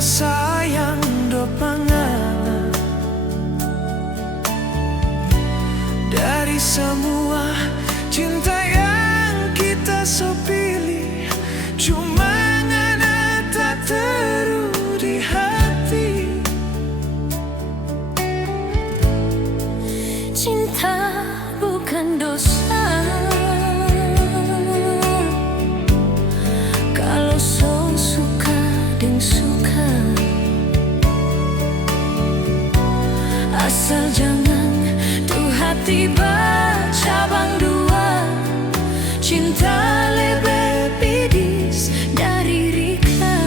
sayang do pangalan dari semua cinta yang kita so pilih, cuma ngana tak teru di hati. Cinta bukan dosa kalau so suka dan suka, asal jangan tuh hati bercabang dua. Cinta lebih pedis dari rika.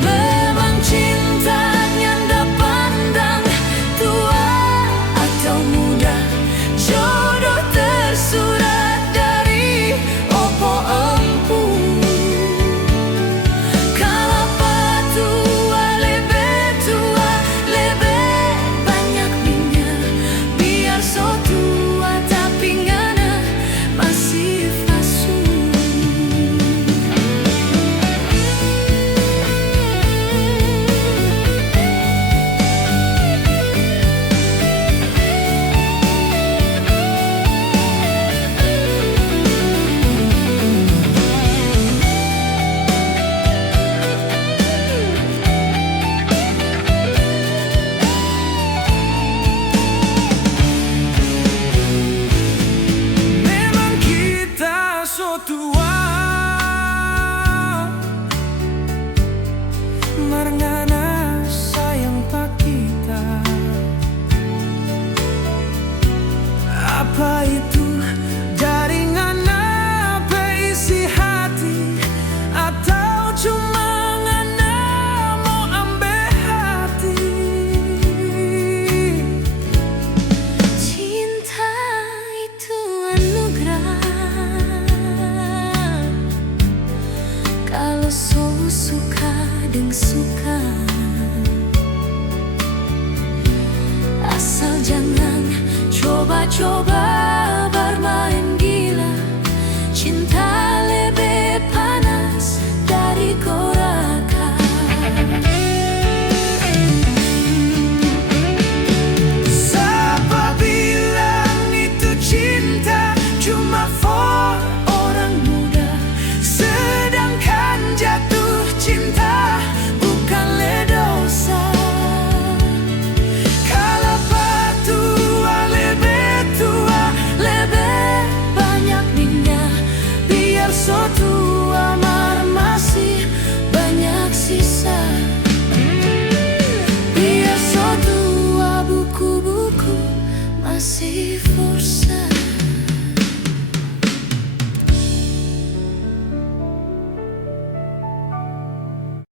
Memang cintanya ndak pandang tua atau muda, jodoh tersurat dari opo empu. Kalau tua lebih banyak minyak, biar so tua tapi ngana masih fasu. Memang kita so tua, marngana sayang pak kita. Apa itu dari ngana beisi hati, atau cuma ngana mau ambil hati? Cinta itu anugerah kalau so suka dan suka, asal jangan coba-coba